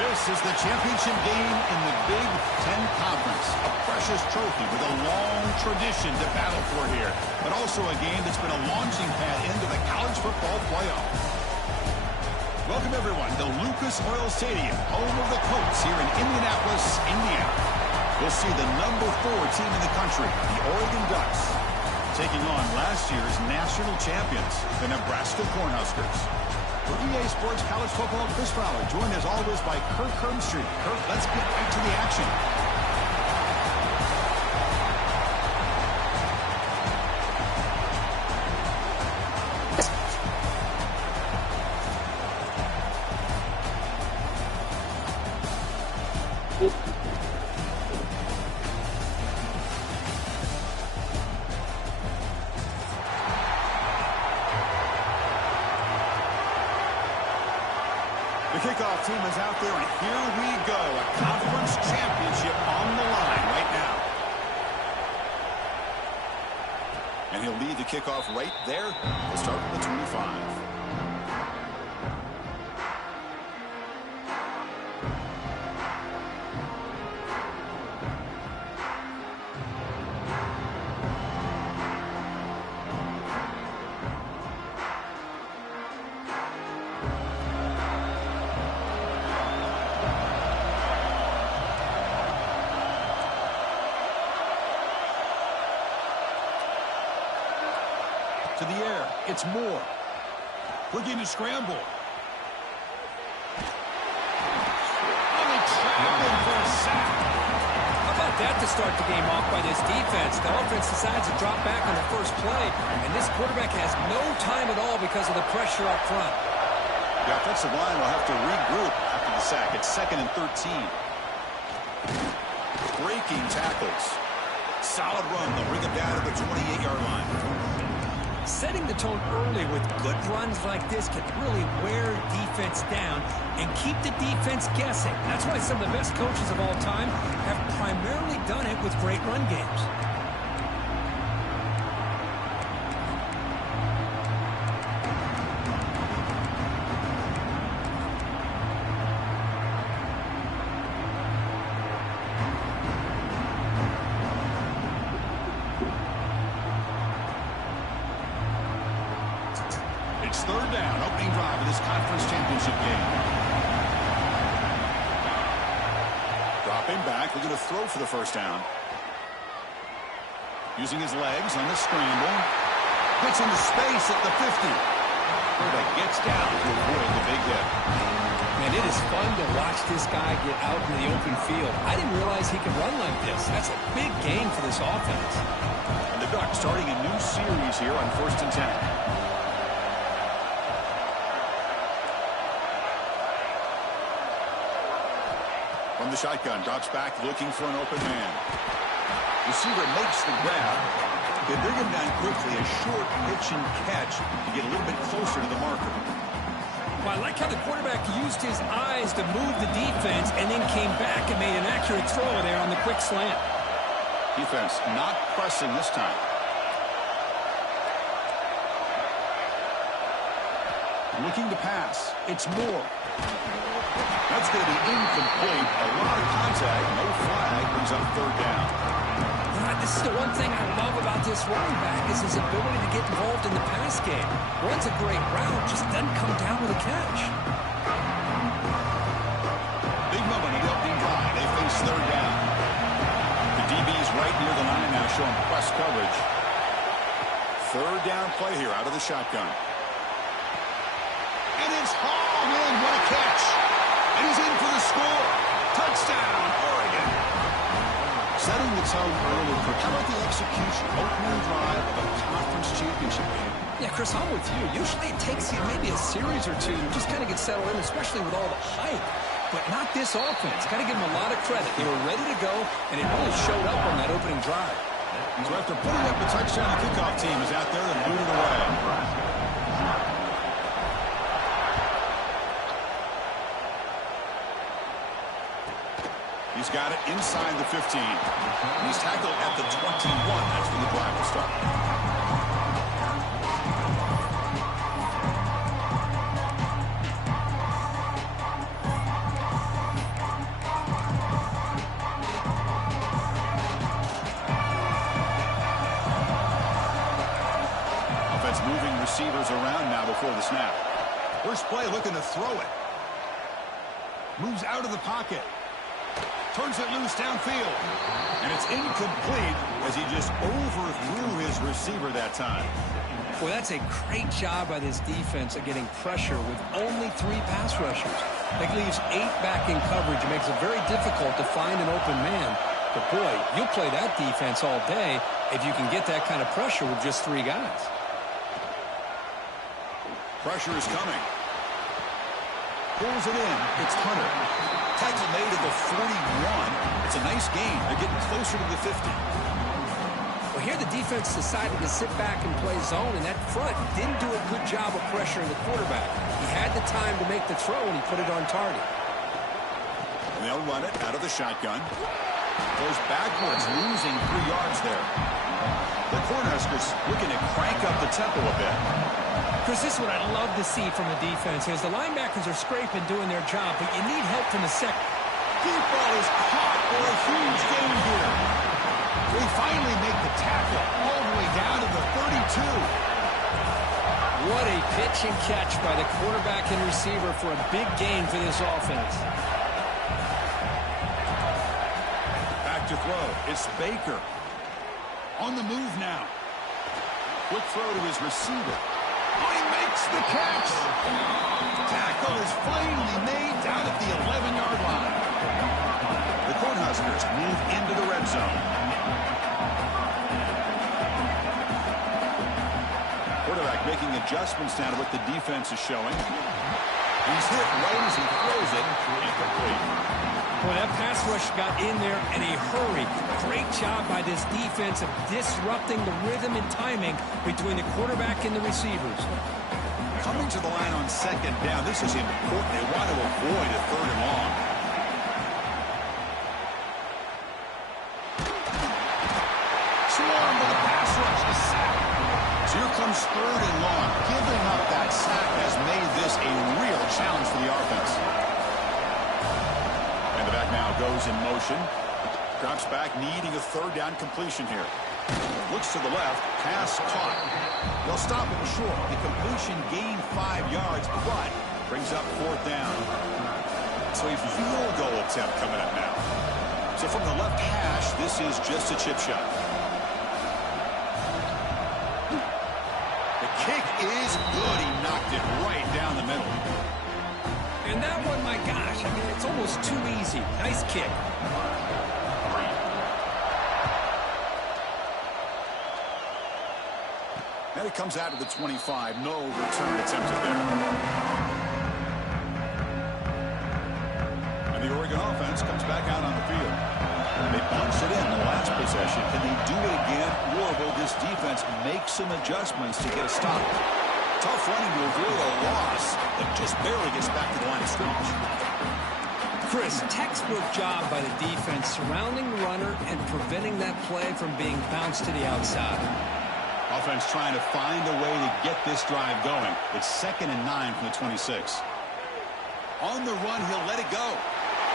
This is the championship game in the Big Ten Conference. A precious trophy with a long tradition to battle for here. But also a game that's been a launching pad into the college football playoff. Welcome, everyone, to Lucas Oil Stadium, home of the Colts here in Indianapolis, Indiana. We'll see the number 4 team in the country, the Oregon Ducks, taking on last year's national champions, the Nebraska Cornhuskers. For EA Sports College Football, Chris Fowler, joined as always by Kirk Herbstreit. Kirk, let's get right to the action. The kickoff team is out there, and here we go. A conference championship on the line right now. And he'll lead the kickoff right there. We'll start with the 25. To the air, it's Moore. Looking to scramble. Only trapping for a sack. How about that to start the game off by this defense? The offense decides to drop back on the first play, and this quarterback has no time at all because of the pressure up front. The offensive line will have to regroup after the sack. It's 2nd and 13. Breaking tackles. Solid run. They'll bring him down to the 28-yard line. Setting the tone early with good runs like this can really wear defense down and keep the defense guessing. That's why some of the best coaches of all time have primarily done it with great run games. It's 3rd down, opening drive of this conference championship game. Dropping back, looking to throw for the first down. Using his legs on the scramble. Gets into space at the 50. Quarterback gets down to avoid the big hit. Man, it is fun to watch this guy get out in the open field. I didn't realize he could run like this. That's a big game for this offense. And the Ducks starting a new series here on 1st and 10. From the shotgun, drops back, looking for an open man. Receiver makes the grab. They bring him down quickly, a short pitch and catch to get a little bit closer to the marker. Well, I like how the quarterback used his eyes to move the defense and then came back and made an accurate throw there on the quick slant. Defense not pressing this time. Looking to pass. It's Moore. That's going to be incomplete. A lot of contact. No flag. Brings up 3rd down. This is the one thing I love about this running back is his ability to get involved in the pass game. Runs a great route, just doesn't come down with a catch. Big moment in the opening drive. They face 3rd down. The DB's right near the line now, showing press coverage. 3rd down play here out of the shotgun. And it's hauled in. What a catch. And he's in for the score. Touchdown, Setting the tone early. How about the execution? Opening drive of a conference championship game. Yeah, Chris, I'm with you. Usually it takes you maybe a series or two to just kind of get settled in, especially with all the hype. But not this offense. Got to give them a lot of credit. They were ready to go, and it really showed up on that opening drive. So after putting up the touchdown, the kickoff team is out there to boot it away. He's got it inside the 15. He's tackled at the 21. That's when the drive will start. Offense moving receivers around now before the snap. First play looking to throw it. Moves out of the pocket. Turns it loose downfield. And it's incomplete as he just overthrew his receiver that time. Well, that's a great job by this defense of getting pressure with only 3 pass rushers. That leaves 8 back in coverage. It makes it very difficult to find an open man. But, boy, you'll play that defense all day if you can get that kind of pressure with just 3 guys. Pressure is coming. Pulls it in. It's Hunter. Tackle made at the 41. It's a nice gain. They're getting closer to the 50. Well, here the defense decided to sit back and play zone, and that front didn't do a good job of pressuring the quarterback. He had the time to make the throw, and he put it on target. And they'll run it out of the shotgun. Goes backwards, losing 3 yards there. The Cornhuskers looking to crank up the tempo a bit. Chris, this is what I'd love to see from the defense. As the linebackers are scraping, doing their job, but you need help from the second. Deep ball is caught for a huge gain here. They finally make the tackle all the way down to the 32. What a pitch and catch by the quarterback and receiver for a big gain for this offense. Back to throw. It's Baker. On the move now. Quick throw to his receiver. Oh, he makes the catch. Tackle is finally made down at the 11-yard line. The Cornhuskers move into the red zone. Quarterback making adjustments now to what the defense is showing. He's hit right as he throws it. Incomplete. Well, that pass rush got in there in a hurry. Great job by this defense of disrupting the rhythm and timing between the quarterback and the receivers. Coming to the line on second down, this is important. They want to avoid a 3rd and long. Swarm with a pass rush, a sack. So here comes 3rd and long. Giving up that sack has made this a real challenge for the offense. And the back now goes in motion. Drops back, needing a 3rd down completion here. Looks to the left, pass caught. They'll stop him short. The completion gained 5 yards, but brings up 4th down. So a field goal attempt coming up now. So from the left hash, this is just a chip shot. The kick is good. He knocked it right down the middle. And that one, my gosh, I mean, it's almost too easy. Nice kick. And it comes out of the 25. No return attempted there. And the Oregon offense comes back out on the field. They punched it in the last possession. Can they do it again? Or will this defense make some adjustments to get a stop? Tough running to avoid a loss that just barely gets back to the line of scrimmage. Chris, textbook job by the defense surrounding the runner and preventing that play from being bounced to the outside. Offense trying to find a way to get this drive going. It's 2nd and 9 from the 26. On the run, he'll let it go.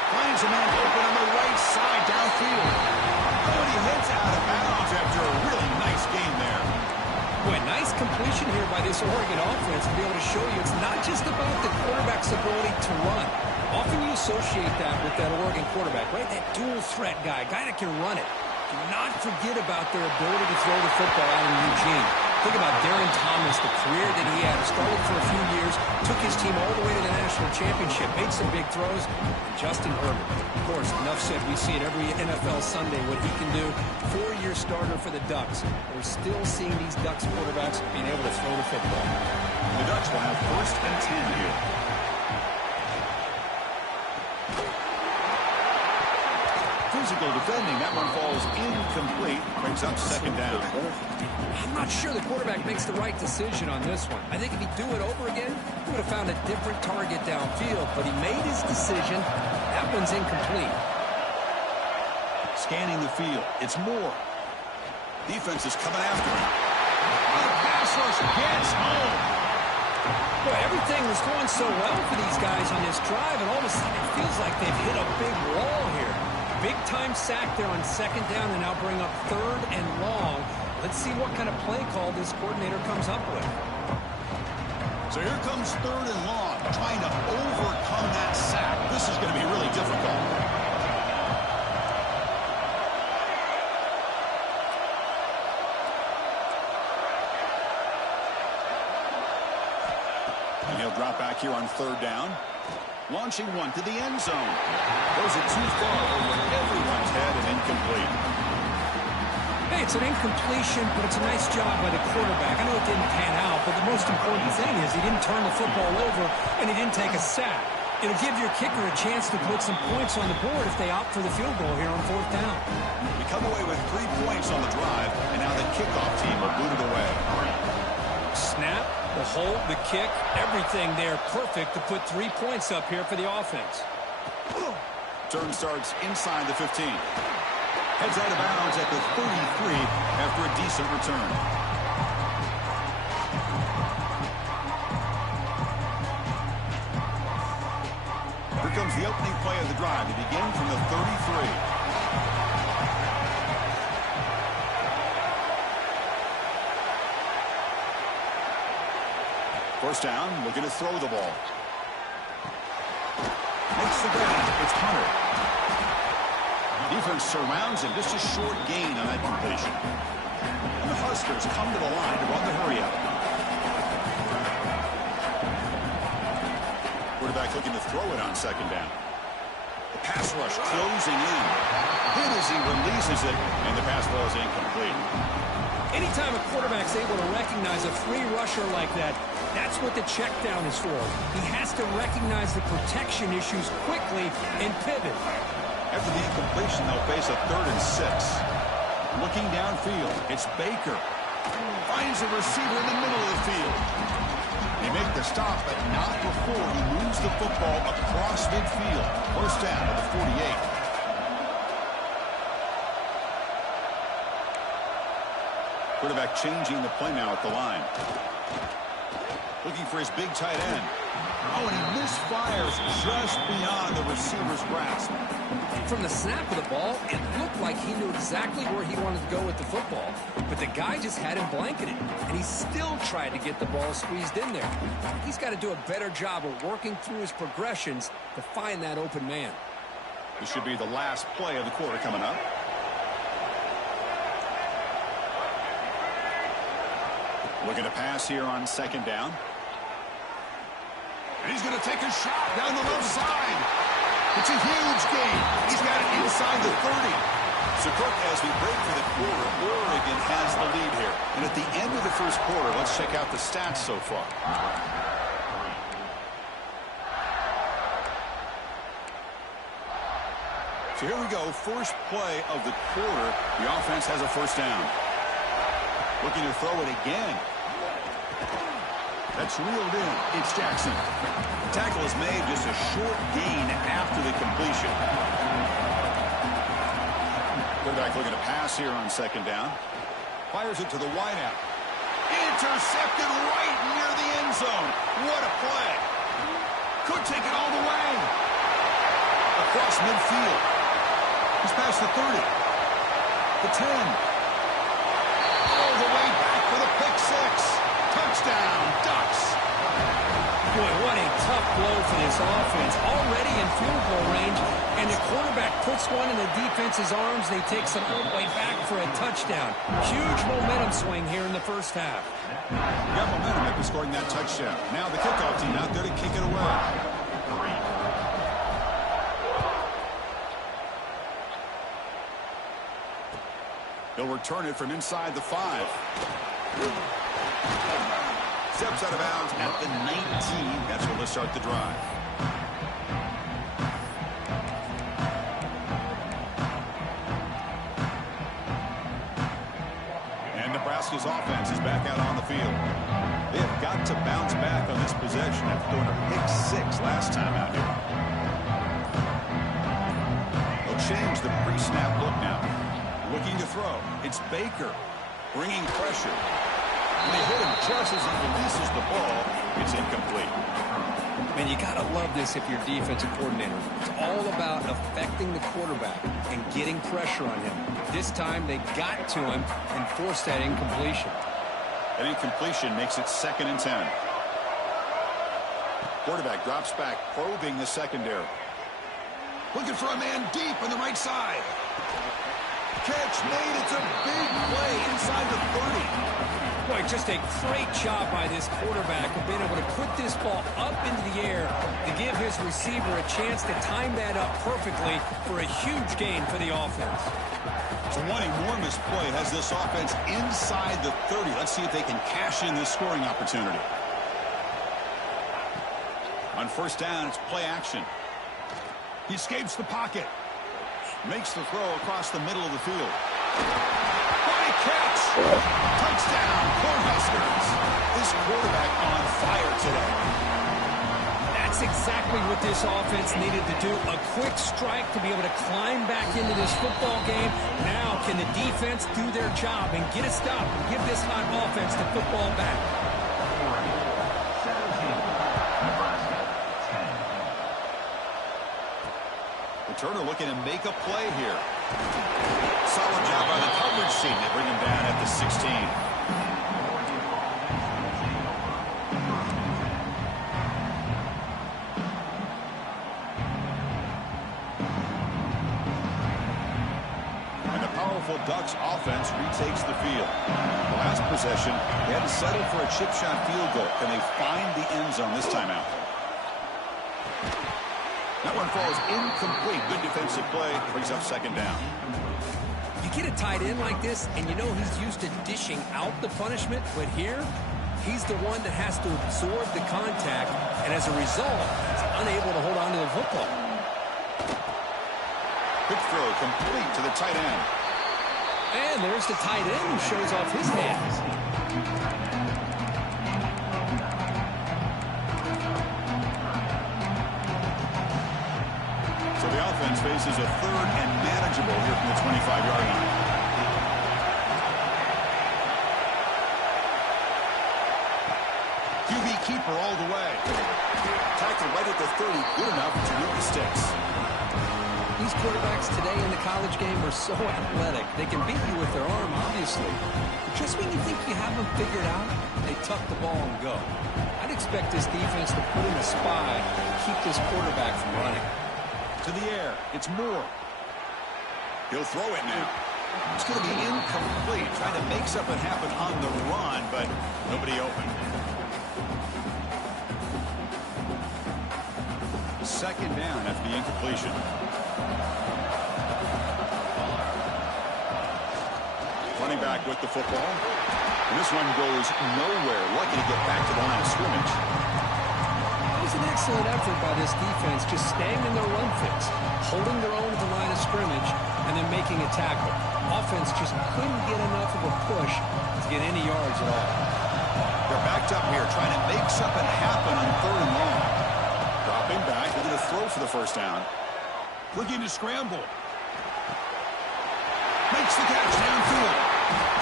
Finds a man open on the right side downfield. Oh, and he heads out of bounds after a really nice game there. Boy, nice completion here by this Oregon offense to be able to show you it's not just about the quarterback's ability to run. Often you associate that with that Oregon quarterback, right? That dual threat guy that can run it. Do not forget about their ability to throw the football out in Eugene. Think about Darren Thomas, the career that he had. Started for a few years, took his team all the way to the national championship, made some big throws. And Justin Herbert, of course, enough said. We see it every NFL Sunday what he can do. 4-year starter for the Ducks. We're still seeing these Ducks quarterbacks being able to throw the football. The Ducks will have 1st and 10 here. Physical defending. That one falls incomplete. Brings up 2nd down. I'm not sure the quarterback makes the right decision on this one. I think if he'd do it over again, he would have found a different target downfield. But he made his decision. That one's incomplete. Scanning the field. It's Moore. Defense is coming after him. The pass rush gets home. Boy, everything was going so well for these guys on this drive, and all of a sudden it feels like they've hit a big wall here. Big-time sack there on 2nd down, and now bring up 3rd and long. Let's see what kind of play call this coordinator comes up with. So here comes 3rd and long, trying to overcome that sack. This is going to be really difficult. And he'll drop back here on 3rd down. Launching one to the end zone. Those are too far over everyone's head and incomplete. Hey, it's an incompletion, but it's a nice job by the quarterback. I know it didn't pan out, but the most important thing is he didn't turn the football over and he didn't take a sack. It'll give your kicker a chance to put some points on the board if they opt for the field goal here on 4th down. We come away with 3 points on the drive, and now the kickoff team will boot it away. Snap, the hold, the kick, everything there perfect to put 3 points up here for the offense. Turn starts inside the 15. Heads out of bounds at the 33 after a decent return. Here comes the opening play of the drive. They begin from the 33. First down, looking to throw the ball. Makes the grab. It's Hunter. Defense surrounds him. Just a short gain on that completion. And the Huskers come to the line to run the hurry up. Quarterback looking to throw it on 2nd down. The pass rush closing in. Hit as he releases it, and the pass ball is incomplete. Anytime a quarterback's able to recognize a free rusher like that, that's what the check down is for. He has to recognize the protection issues quickly and pivot. After the incompletion, they'll face a 3rd and 6. Looking downfield, it's Baker. Finds a receiver in the middle of the field. They make the stop, but not before he moves the football across midfield. First down at the 48. Quarterback changing the play now at the line. Looking for his big tight end. Oh, and he misfires just beyond the receiver's grasp. From the snap of the ball, it looked like he knew exactly where he wanted to go with the football. But the guy just had him blanketed, and he still tried to get the ball squeezed in there. He's got to do a better job of working through his progressions to find that open man. This should be the last play of the quarter coming up. Looking to pass here on 2nd down. And he's going to take a shot down the left side. It's a huge gain. He's got it inside the 30. So, Kirk, as we break for the quarter, Oregon has the lead here. And at the end of the first quarter, let's check out the stats so far. So here we go. First play of the quarter. The offense has a first down. Looking to throw it again. That's reeled in. It's Jackson. The tackle is made, just a short gain after the completion. Quarterback looking to pass here on 2nd down. Fires it to the wideout. Intercepted right near the end zone. What a play. Could take it all the way. Across midfield. He's past the 30. The 10. All the way back for the pick 6. Touchdown, Ducks. Boy, what a tough blow for this offense. Already in field goal range, and the quarterback puts one in the defense's arms. They take some all the way back for a touchdown. Huge momentum swing here in the first half. Got momentum after scoring that touchdown. Now the kickoff team out there to kick it away. He'll return it from inside the 5. Steps out of bounds at the 19. That's where they'll start the drive. And Nebraska's offense is back out on the field. They have got to bounce back on this possession after throwing a pick 6 last time out here. They'll change the pre-snap look now. Looking to throw. It's Baker bringing pressure. And they hit him just as he releases the ball. It's incomplete. Man, you got to love this if you're defensive coordinator. It's all about affecting the quarterback and getting pressure on him. This time they got to him and forced that incompletion. An incompletion makes it 2nd and 10. Quarterback drops back, probing the secondary. Looking for a man deep on the right side. Catch made. It's a big play inside the 30. Boy, just a great job by this quarterback of being able to put this ball up into the air to give his receiver a chance to time that up perfectly for a huge gain for the offense. So one enormous play has this offense inside the 30. Let's see if they can cash in this scoring opportunity. On first down, it's play action. He escapes the pocket. Makes the throw across the middle of the field. Great catch! Touchdown, Cornhuskers! This quarterback on fire today. That's exactly what this offense needed to do. A quick strike to be able to climb back into this football game. Now can the defense do their job and get a stop and give this hot offense the football back? Turner looking to make a play here. Solid job by the coverage team. They bring him down at the 16. And the powerful Ducks offense retakes the field. The last possession, they had to settle for a chip shot field goal. Can they find the end zone this time out? That one falls incomplete. Good defensive play. Brings up 2nd down. You get a tight end like this, and you know he's used to dishing out the punishment, but here, he's the one that has to absorb the contact, and as a result, he's unable to hold on to the football. Quick throw complete to the tight end. And there's the tight end who shows off his hands. So the offense faces a 3rd and manageable here from the 25-yard line. QB keeper all the way. Tackled right at the 30. Good enough to move the sticks. These quarterbacks today in the college game are so athletic. They can beat you with their arm, obviously. But just when you think you have them figured out, they tuck the ball and go. I'd expect this defense to put in a spy and keep this quarterback from running. To the air. It's Moore. He'll throw it now. It's going to be incomplete. Trying to make something happen on the run, but nobody open. 2nd down after the incompletion. Running back with the football. And this one goes nowhere. Lucky to get back to the line of scrimmage. It was an excellent effort by this defense, just staying in their run fits, holding their own at the line of scrimmage, and then making a tackle. Offense just couldn't get enough of a push to get any yards at all. They're backed up here, trying to make something happen on 3rd and long. Dropping back, they're going to throw for the first down. Looking to scramble. Makes the catch downfield.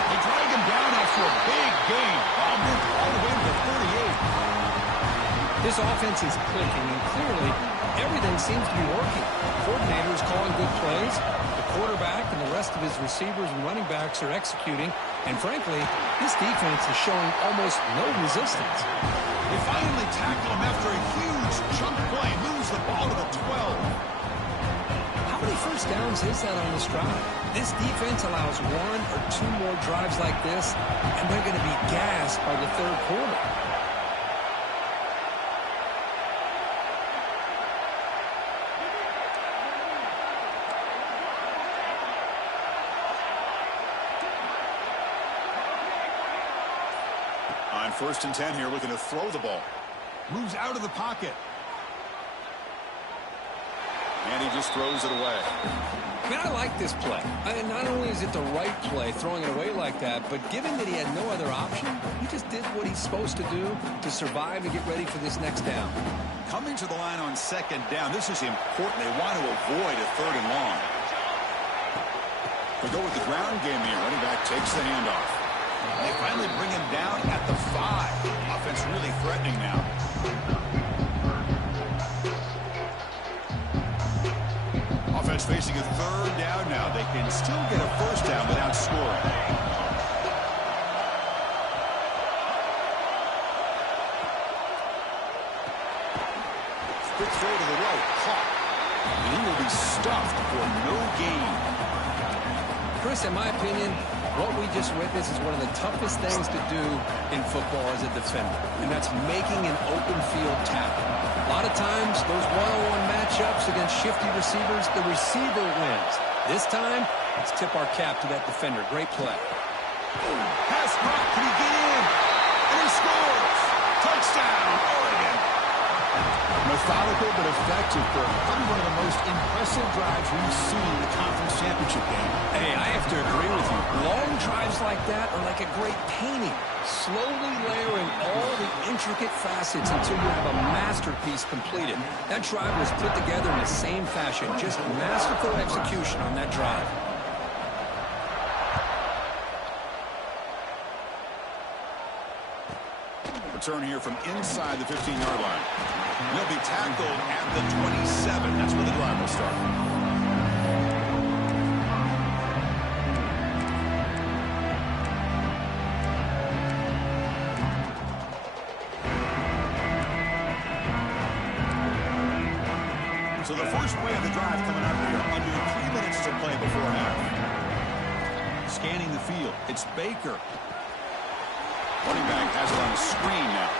They drag him down after a big gain. Moved all the way to the 38. This offense is clicking, and clearly everything seems to be working. The coordinator is calling good plays. The quarterback and the rest of his receivers and running backs are executing. And frankly, this defense is showing almost no resistance. They finally tackle him after a huge chunk play. Moves the ball to the 12. How many first downs is that on this drive? This defense allows 1 or 2 more drives like this, and they're going to be gassed by the third quarter. On 1st and 10 here, looking to throw the ball. Moves out of the pocket. And he just throws it away. I mean, I like this play. Not only is it the right play, throwing it away like that, but given that he had no other option, he just did what he's supposed to do to survive and get ready for this next down. Coming to the line on 2nd down, this is important. They want to avoid a 3rd and long. We go with the ground game here. Running back takes the handoff. They finally bring him down at the 5. Offense really threatening now. Offense facing a 3rd down now. They can still get a 1st down without scoring. Quick throw to the right. Caught. And he will be stuffed for no gain. Chris, in my opinion, what we just witnessed is one of the toughest things to do in football as a defender, and that's making an open field tackle. A lot of times, those one-on-one matchups against shifty receivers, the receiver wins. This time, let's tip our cap to that defender. Great play. Pass caught. Can he get in? And he scores. Touchdown, Oregon. Methodical but effective for probably one of the most impressive drives we've seen in the conference championship game. Hey, I have to agree with you. Long drives like that are like a great painting, slowly layering all the intricate facets until you have a masterpiece completed. That drive was put together in the same fashion, just masterful execution on that drive. Return here from inside the 15-yard line. He'll be tackled at the 27. That's where the drive will start. So the first play of the drive coming up here. Under 3 minutes to play before half. Scanning the field. It's Baker. Running back has it on a screen now.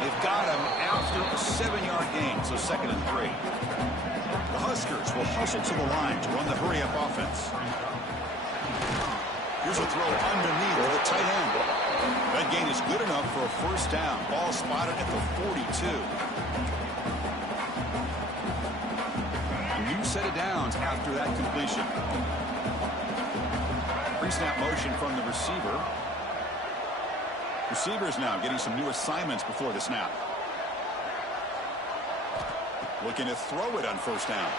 They've got him after a 7-yard gain, so 2nd and 3. The Huskers will hustle to the line to run the hurry-up offense. Here's a throw underneath to the tight end. That gain is good enough for a 1st down. Ball spotted at the 42. A new set of downs after that completion. Pre-snap motion from the receiver. Receivers now getting some new assignments before the snap. Looking to throw it on 1st down.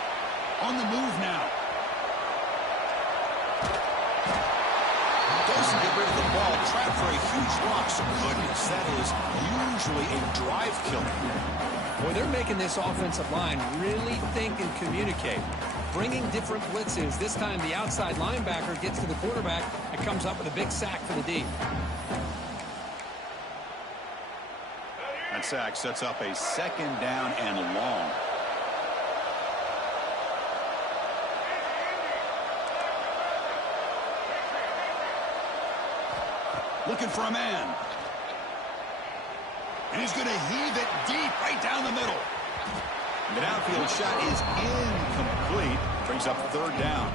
On the move now. Doesn't get rid of the ball. Trapped for a huge loss. Goodness, that is usually a drive killer. Boy, they're making this offensive line really think and communicate. Bringing different blitzes. This time the outside linebacker gets to the quarterback and comes up with a big sack for the D. That sack sets up a 2nd down and long. Looking for a man. And he's going to heave it deep right down the middle. The downfield shot is incomplete. Brings up 3rd down.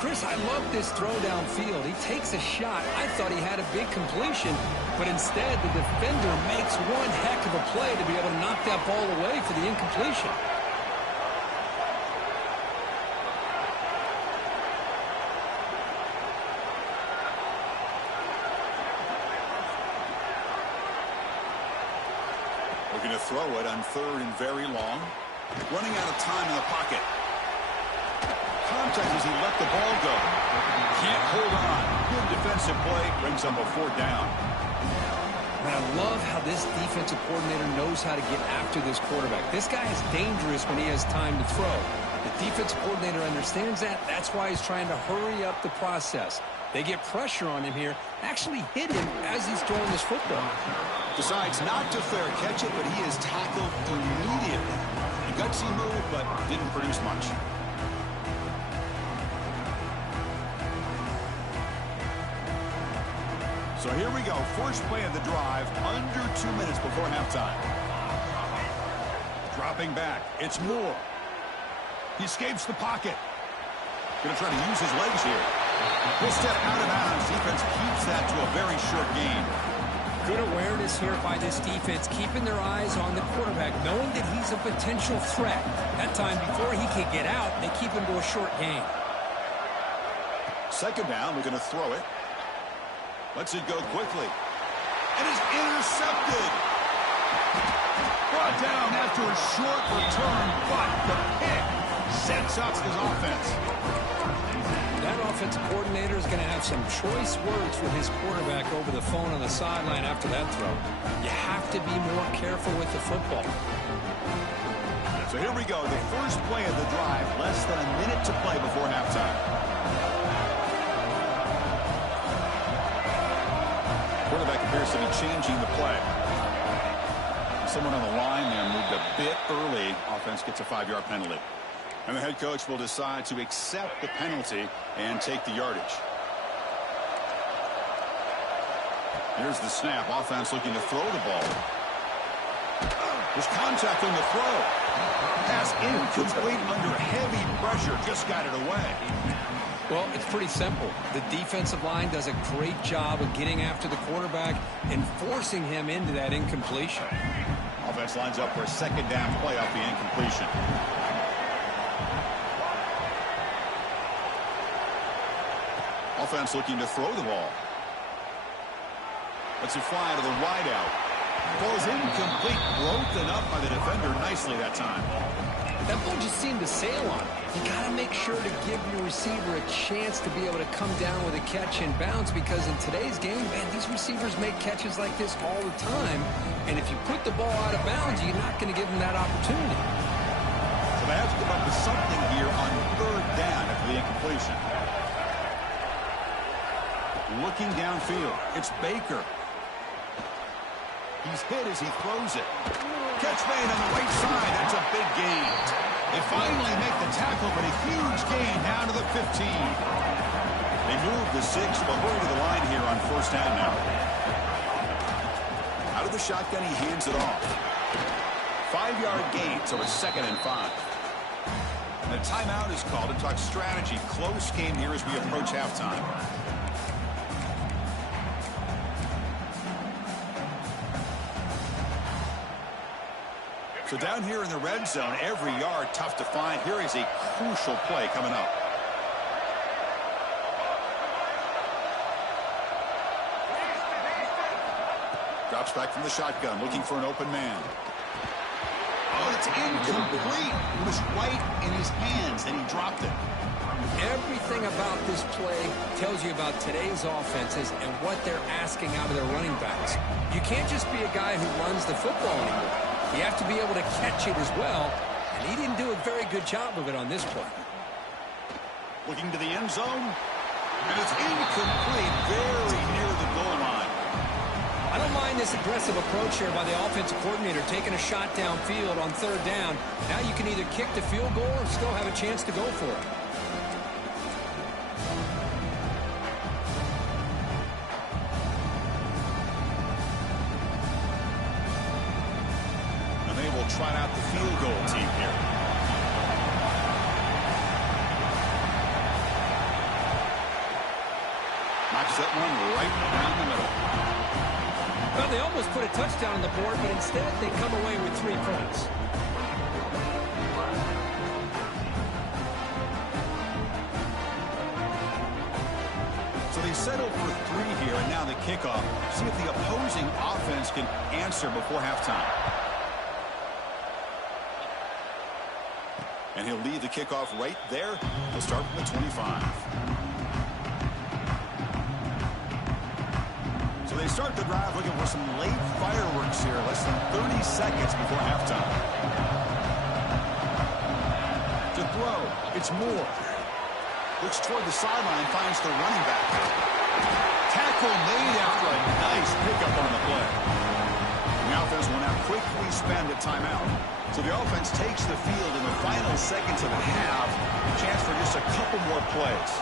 Chris, I love this throw downfield. He takes a shot. I thought he had a big completion, but instead the defender makes one heck of a play to be able to knock that ball away for the incompletion. Looking to throw it on 3rd and very long. Running out of time in the pocket. Contact as he let the ball go. Can't hold on. Good defensive play. Brings up a 4th down. And I love how this defensive coordinator knows how to get after this quarterback. This guy is dangerous when he has time to throw. The defensive coordinator understands that. That's why he's trying to hurry up the process. They get pressure on him here, actually hit him as he's throwing this football. Decides not to fair catch it, but he is tackled immediately. A gutsy move, but didn't produce much. So here we go. First play of the drive, under 2 minutes before halftime. Dropping back. It's Moore. He escapes the pocket. Going to try to use his legs here. He'll step out of bounds. Defense keeps that to a very short gain. Good awareness here by this defense, keeping their eyes on the quarterback, knowing that he's a potential threat. That time, before he can get out, they keep him to a short gain. Second down, we're going to throw it. Lets it go quickly. And is intercepted. Brought down after a short return, but the pick sets up his offense. That offensive coordinator is going to have some choice words with his quarterback over the phone on the sideline after that throw. You have to be more careful with the football. So here we go, the first play of the drive, less than a minute to play before halftime. Quarterback appears to be changing the play. Someone on the line there moved a bit early. Offense gets a 5-yard penalty. And the head coach will decide to accept the penalty and take the yardage. Here's the snap. Offense looking to throw the ball. There's contact on the throw. Pass incomplete under heavy pressure. Just got it away. Well, it's pretty simple. The defensive line does a great job of getting after the quarterback and forcing him into that incompletion. Offense lines up for a second down play off the incompletion. Offense looking to throw the ball. Lets it fly to the wideout. Ball's incomplete. Broken up by the defender nicely that time. That ball just seemed to sail on him. You got to make sure to give your receiver a chance to be able to come down with a catch and bounce, because in today's game, man, these receivers make catches like this all the time. And if you put the ball out of bounds, you're not going to give them that opportunity. So they have to come up with something here on third down after the incompletion. Looking downfield, it's Baker. He's hit as he throws it. Catch made on the right side. That's a big gain. They finally make the tackle, but a huge gain down to the 15. They move the 6, but hurry to the line here on first down now. Out of the shotgun, he hands it off. 5-yard gain, so it's 2nd and 5. And a timeout is called to talk strategy. Close game here as we approach halftime. So down here in the red zone, every yard tough to find. Here is a crucial play coming up. Drops back from the shotgun, looking for an open man. Oh, it's incomplete. It was right in his hands, and he dropped it. Everything about this play tells you about today's offenses and what they're asking out of their running backs. You can't just be a guy who runs the football anymore. You have to be able to catch it as well, and he didn't do a very good job of it on this play. Looking to the end zone, and it's incomplete, very near the goal line. I don't mind this aggressive approach here by the offensive coordinator, taking a shot downfield on third down. Now you can either kick the field goal or still have a chance to go for it. Trying out the field goal team here. Knocks that one right down the middle. Well, they almost put a touchdown on the board, but instead they come away with 3 points. So they settle for 3 here, and now the kickoff. See if the opposing offense can answer before halftime. And he'll leave the kickoff right there. He'll start from the 25. So they start the drive looking for some late fireworks here. Less than 30 seconds before halftime. To throw, it's Moore. Looks toward the sideline, finds the running back. Tackle made after a nice pickup on the play. The offense will now quickly spend a timeout. So the offense takes the field in the final seconds of the half. Chance for just a couple more plays.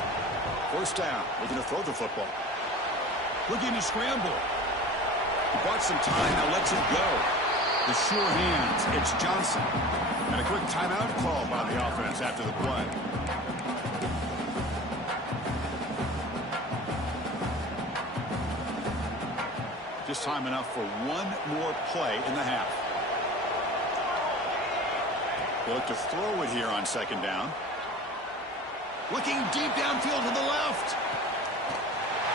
First down, looking to throw the football. Looking to scramble. He bought some time, now lets it go. The sure hands, it's Johnson. And a quick timeout call by the offense after the play. Just time enough for one more play in the half. They look to throw it here on second down. Looking deep downfield to the left.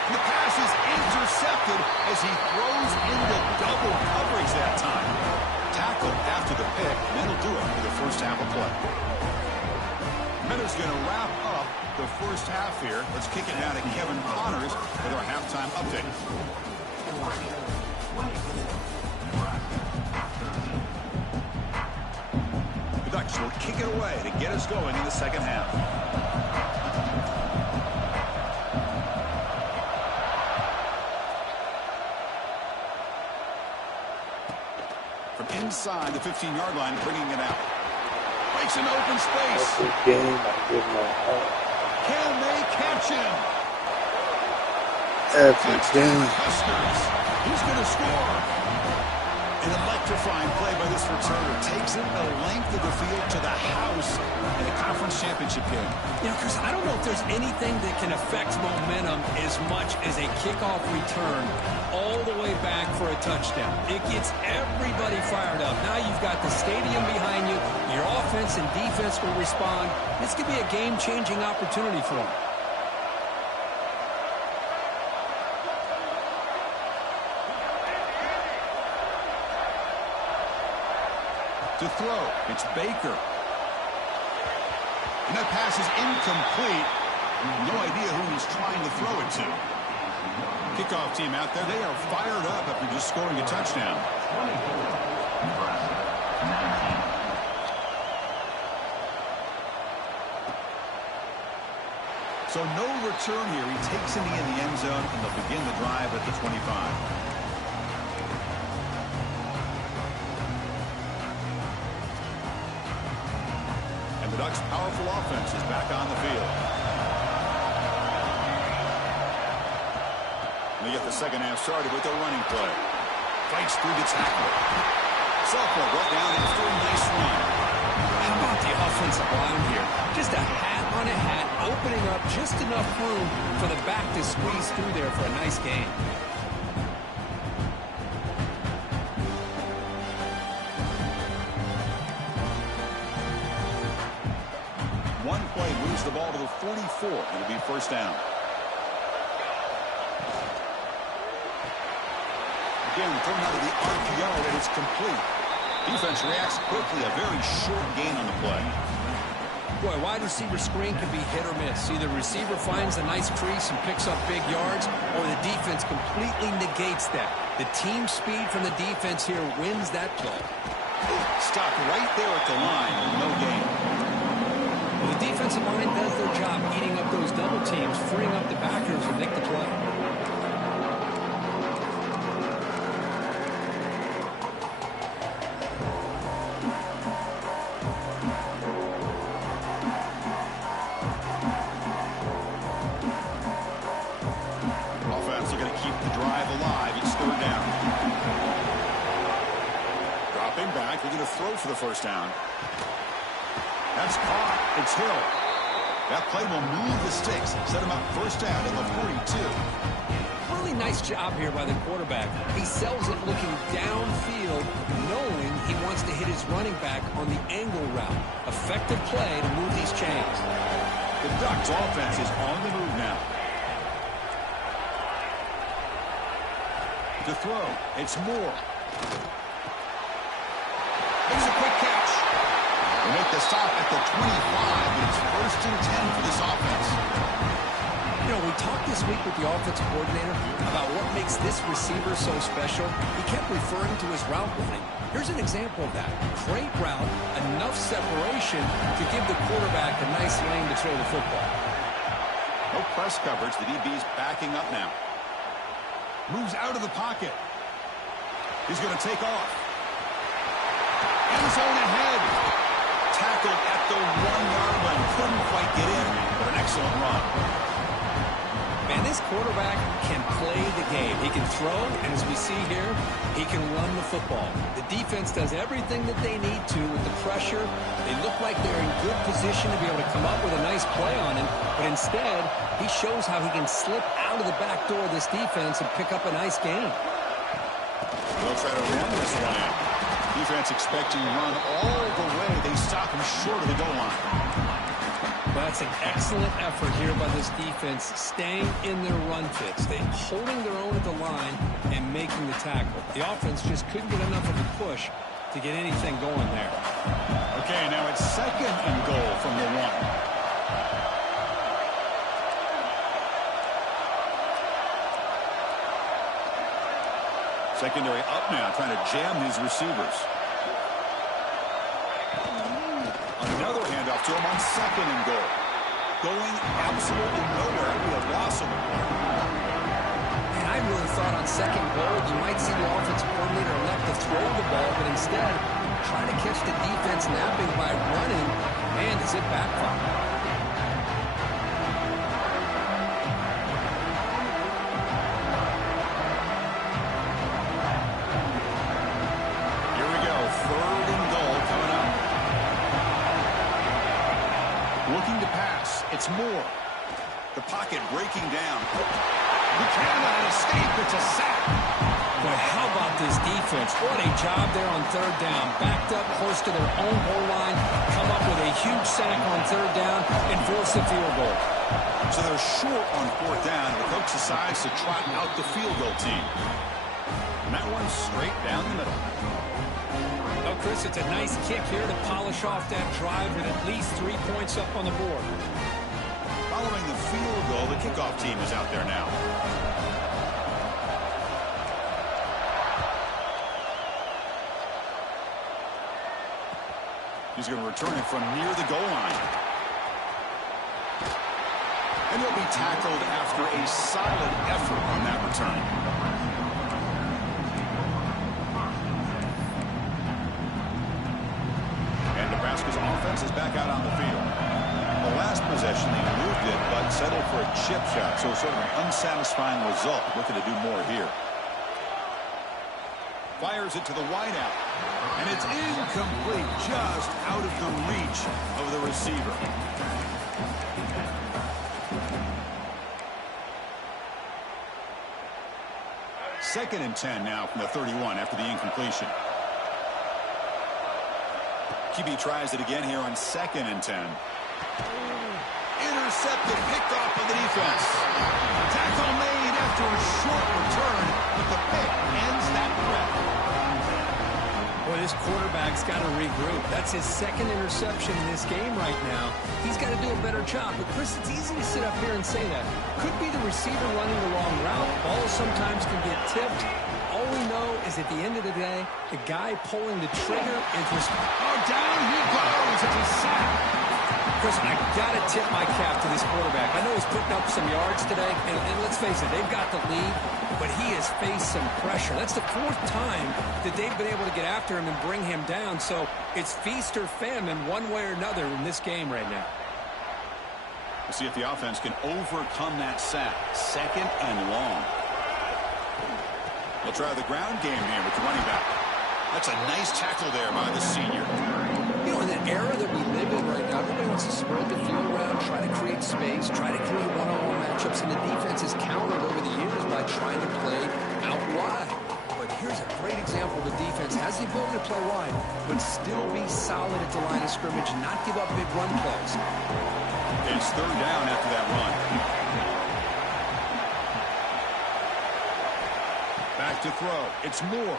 The pass is intercepted as he throws into double coverage that time. Tackled after the pick, and that'll do it for the first half of play. Minutes going to wrap up the first half here. Let's kick it now to Kevin Connors with our halftime update. The Ducks will kick it away to get us going in the second half. From inside the 15-yard line, bringing it out. Breaks an open space. Game, I give my heart. Can they catch him? Every game. Who's going to score? An electrifying play by this returner. Takes it the length of the field to the house in a conference championship game. You know, Chris, I don't know if there's anything that can affect momentum as much as a kickoff return all the way back for a touchdown. It gets everybody fired up. Now you've got the stadium behind you. Your offense and defense will respond. This could be a game-changing opportunity for them. To throw, it's Baker. And that pass is incomplete. No idea who he's trying to throw it to. Kickoff team out there, they are fired up after just scoring a touchdown. So no return here. He takes it in the end zone, and they'll begin the drive at the 25. The Ducks' powerful offense is back on the field. We get the second half started with a running play. Fights through the tackle. Sophomore brought down after a nice run. How about the offensive line here? Just a hat on a hat, opening up just enough room for the back to squeeze through there for a nice gain. One play moves the ball to the 44. It'll be first down. Again, thrown out of the RPO, and it's complete. Defense reacts quickly. A very short gain on the play. Boy, wide receiver screen can be hit or miss. Either receiver finds a nice crease and picks up big yards, or the defense completely negates that. The team speed from the defense here wins that play. Stopped right there at the line. No gain. The defensive line does their job eating up those double teams, freeing up the backers to make the play. Offense are going to keep the drive alive. It's third down. Dropping back. They're going to throw for the first down. That's caught. It's Hill. That play will move the sticks. Set him up first down at the 42. Really nice job here by the quarterback. He sells it looking downfield, knowing he wants to hit his running back on the angle route. Effective play to move these chains. The Ducks offense is on the move now. To throw, it's Moore. There's a quick catch. They make the stop at the 25, but it's first and 10 for this offense. You know, we talked this week with the offensive coordinator about what makes this receiver so special. He kept referring to his route running. Here's an example of that. Great route, enough separation to give the quarterback a nice lane to throw the football. No press coverage. The DB's backing up now. Moves out of the pocket. He's going to take off. End zone ahead. Tackled at the 1-yard line. Couldn't quite get in, but an excellent run. Man, this quarterback can play the game. He can throw, and as we see here, he can run the football. The defense does everything that they need to with the pressure. They look like they're in good position to be able to come up with a nice play on him, but instead, he shows how he can slip out of the back door of this defense and pick up a nice gain. They'll try to run this one in. Defense expecting run all the way. They stop him short of the goal line. That's an excellent effort here by this defense, staying in their run fits. They're holding their own at the line and making the tackle. The offense just couldn't get enough of a push to get anything going there. Okay, now it's 2nd and goal from the 1. Secondary up now, trying to jam these receivers. Another handoff to him on 2nd and goal. Going absolutely nowhere. It'll be a loss of it. And I really thought on 2nd goal you might see the offensive coordinator elect to throw the ball, but instead try to catch the defense napping by running. Man, does it backfire. Looking to pass. It's Moore. The pocket breaking down. He cannot escape. It's a sack. Boy, how about this defense? What a job there on 3rd down. Backed up close to their own goal line. Come up with a huge sack on 3rd down and force a field goal. So they're short on 4th down. The coach decides to trot out the field goal team. And that one's straight down the middle. Oh, Chris, it's a nice kick here to polish off that drive with at least 3 points up on the board. Following the field goal, the kickoff team is out there now. He's going to return it from near the goal line. And he'll be tackled after a solid effort on that return. Nebraska's offense is back out on the field. The last possession, they moved it, but settled for a chip shot, so sort of an unsatisfying result. Looking to do more here. Fires it to the wideout, and it's incomplete, just out of the reach of the receiver. Second and 10 now from the 31 after the incompletion. QB tries it again here on 2nd and 10. Intercepted, picked off by the defense. Tackle made after a short return, but the pick ends that threat. Boy, this quarterback's got to regroup. That's his 2nd interception in this game right now. He's got to do a better job. But, Chris, it's easy to sit up here and say that. Could be the receiver running the wrong route. Balls sometimes can get tipped. All we know is at the end of the day, the guy pulling the trigger is responsible. Oh, down he goes. It's a sack. Chris, I got to tip my cap to this quarterback. I know he's putting up some yards today, and let's face it, they've got the lead, but he has faced some pressure. That's the 4th time that they've been able to get after him and bring him down, so it's feast or famine one way or another in this game right now. We'll see if the offense can overcome that sack. 2nd and long. They'll try the ground game here with the running back. That's a nice tackle there by the senior. You know, in the era that we live in right now, everybody wants to spread the field around, try to create space, try to create one-on-one matchups, and the defense has countered over the years by trying to play out wide. But here's a great example. The defense has the ability to play wide, but still be solid at the line of scrimmage, not give up big run plays. It's 3rd down after that run. Back to throw. It's Moore.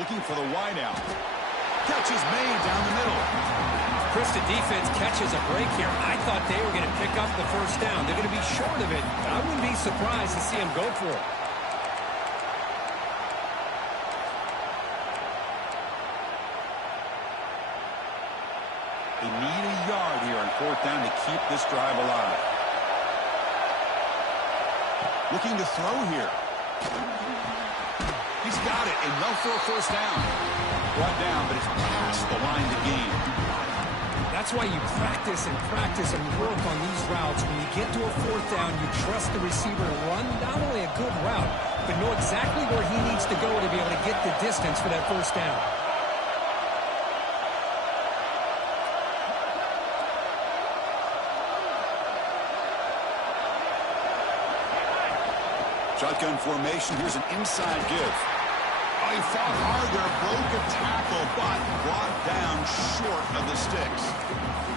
Looking for the wideout. Catch is made down the middle. Chris, the defense catches a break here. I thought they were going to pick up the 1st down. They're going to be short of it. I wouldn't be surprised to see him go for it. They need a yard here on 4th down to keep this drive alive. Looking to throw here. He's got it. Enough for a first down. Brought down, but it's past the line to gain. That's why you practice and practice and work on these routes. When you get to a fourth down, you trust the receiver to run not only a good route, but know exactly where he needs to go to be able to get the distance for that first down. Shotgun formation. Here's an inside give. Oh, he fought hard there, broke a tackle, but brought down short of the sticks.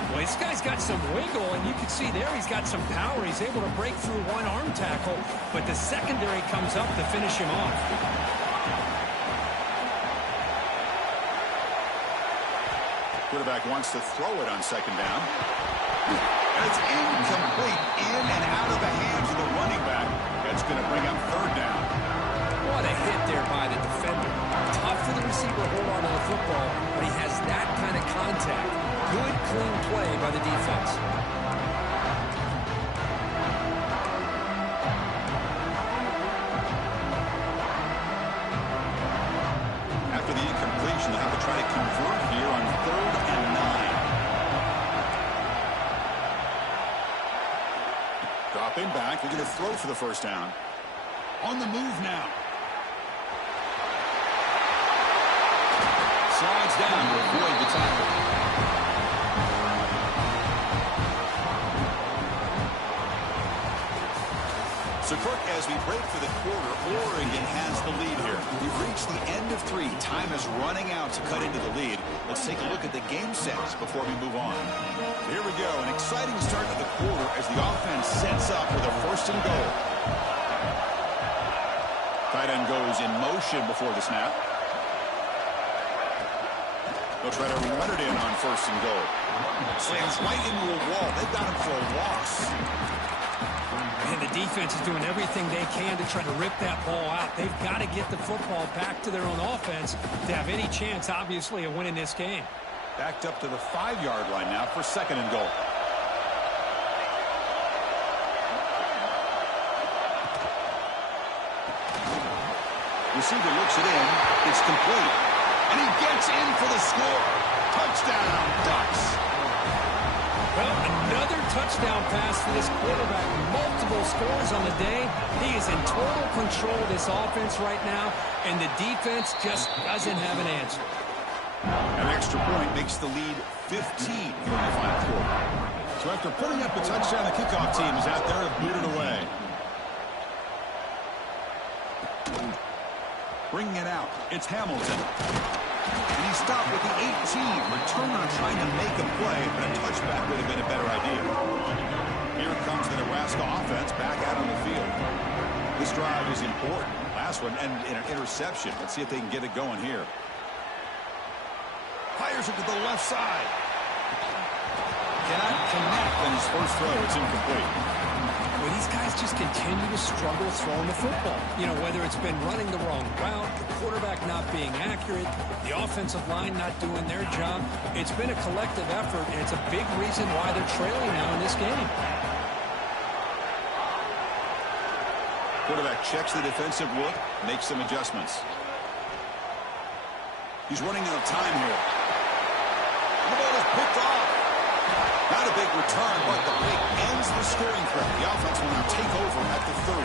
Well, this guy's got some wiggle, and you can see there he's got some power. He's able to break through one arm tackle, but the secondary comes up to finish him off. Quarterback wants to throw it on second down. And it's incomplete, in and out of the hands of the running back. That's going to bring up third down. What a hit there by the defender. Tough for the receiver to hold on to the football, but he has that kind of contact. Good, clean play by the defense. After the incompletion, they'll have to try to convert here on 3rd and 9. Dropping back. They're going to throw for the first down. On the move now. Slides down to avoid the tackle. So, Kirk, as we break for the quarter, Oregon has the lead here. We've reached the end of 3. Time is running out to cut into the lead. Let's take a look at the game sets before we move on. Here we go. An exciting start to the quarter as the offense sets up with a 1st and goal. Tight end goes in motion before the snap. They'll try to run it in on 1st and goal. Slams right into a wall. They've got him for a loss. And the defense is doing everything they can to try to rip that ball out. They've got to get the football back to their own offense to have any chance, obviously, of winning this game. Backed up to the 5-yard line now for 2nd and goal. Receiver looks it in. It's complete. And he gets in for the score. Touchdown, Ducks. Well, another touchdown pass for this quarterback. Multiple scores on the day. He is in total control of this offense right now, and the defense just doesn't have an answer. An extra point makes the lead 15 here in the final quarter. So after putting up a touchdown, the kickoff team is out there to boot it away. Bringing it out, it's Hamilton. And he stopped with the 18. Returner trying to make a play, but a touchback would have been a better idea. Here comes the Nebraska offense back out on the field. This drive is important. Last one ended in an interception. Let's see if they can get it going here. Fires it to the left side. Cannot connect on his first throw. It's incomplete. Well, these guys just continue to struggle throwing the football. You know, whether it's been running the wrong route, the quarterback not being accurate, the offensive line not doing their job. It's been a collective effort, and it's a big reason why they're trailing now in this game. Quarterback checks the defensive look, makes some adjustments. He's running out of time here. The ball is picked off. Not a big return, but the pick ends the scoring threat. The offense will now take over at the 30.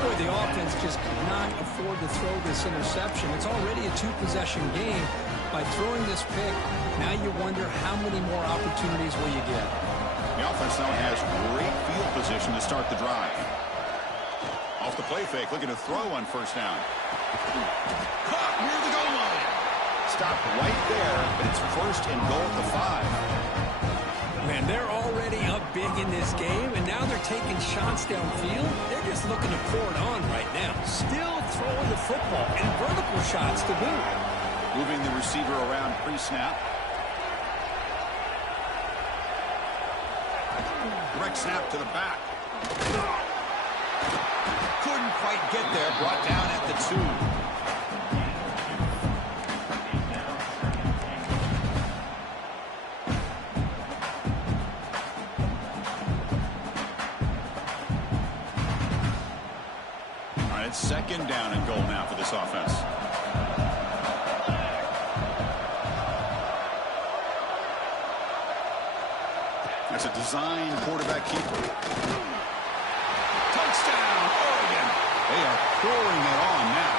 Boy, the offense just cannot afford to throw this interception. It's already a 2-possession game. By throwing this pick, now you wonder how many more opportunities will you get. The offense now has great field position to start the drive. Off the play fake, looking to throw on first down. Caught near the goal line. Stopped right there, but it's 1st and goal at the 5. Man, they're already up big in this game, and now they're taking shots downfield. They're just looking to pour it on right now. Still throwing the football, and vertical shots to boot. Moving the receiver around pre-snap. Direct snap to the back. Couldn't quite get there. Brought down at the 2. it's second down and goal now for this offense. That's a design quarterback keeper. Touchdown, Oregon. They are pouring it on now.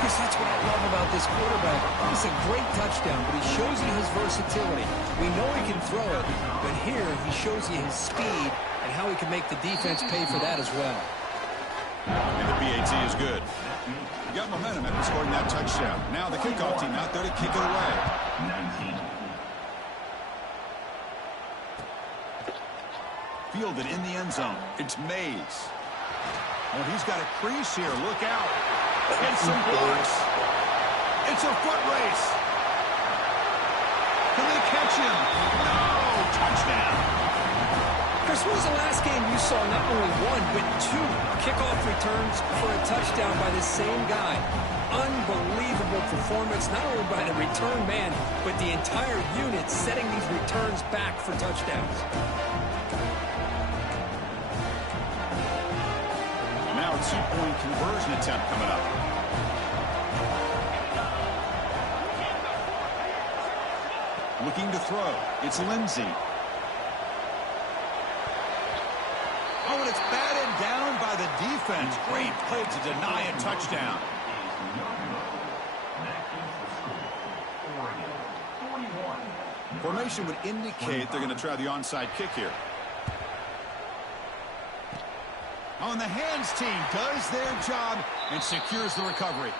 Because that's what I love about this quarterback. It's a great touchdown, but he shows you his versatility. We know he can throw it, but here he shows you his speed and how he can make the defense pay for that as well. And the PAT is good. You got momentum after scoring that touchdown. Now the kickoff team out there to kick it away. Fielded in the end zone. It's Mays. Oh, he's got a crease here. Look out. And some blocks. It's a foot race. Can they catch him? No! Touchdown. Chris, when was the last game you saw not only one, but two kickoff returns for a touchdown by the same guy? Unbelievable performance, not only by the return man, but the entire unit setting these returns back for touchdowns. Now a two-point conversion attempt coming up. Looking to throw. It's Lindsey. Oh, and it's batted down by the defense. Great play to deny a touchdown. Formation would indicate they're going to try the onside kick here. On the hands team does their job and secures the recovery.